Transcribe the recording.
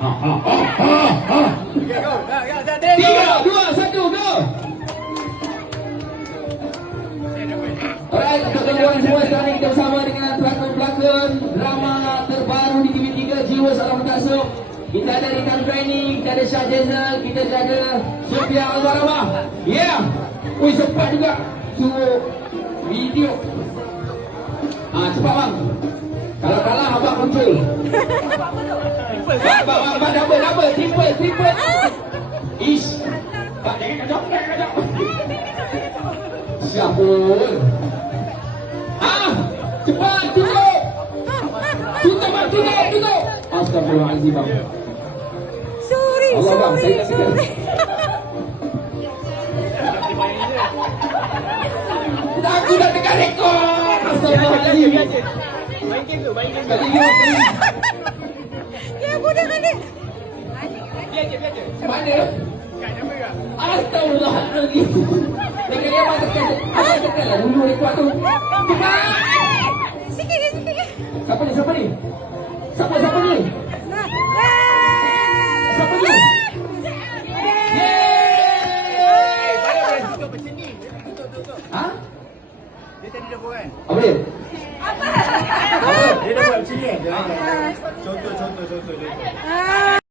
3, 2, 1, go! Alright, teman-teman semua, sekarang ini kita bersama dengan pelakon-pelakon drama terbaru di TV3, Jiwa Salam Taksub. Kita ada Ritan Training, kita ada Syah Jazel, kita ada Sofia Alwarama. Ya, ui sempat juga suruh video. Cepat bang. Kalau kalah abang muncul. Abang double, triple. Ish. Tak jangan kacau. Siapa? Cepat tutup. Tutup. Astagfirullahaladzim bang. Sorry. Allah bang, saya tak sedar. Aku dah tekan rekod. Astagfirullahaladzim. Main game tu. Ya budak kan dia. Biar je. Mana? Kat nama ke? Astagfirullahaladzim. Dekat dia abang tekan lah dulu rekod tu. Cepat. Sikit. Siapa ni? Siapa ni? Nah. Siapa ni? Yeay! Mana tutup macam ni? Tutup. Ha? Dia tadi dah buat kan? Apa dia? Dia dah buat macam ni. Contoh dia. Ah.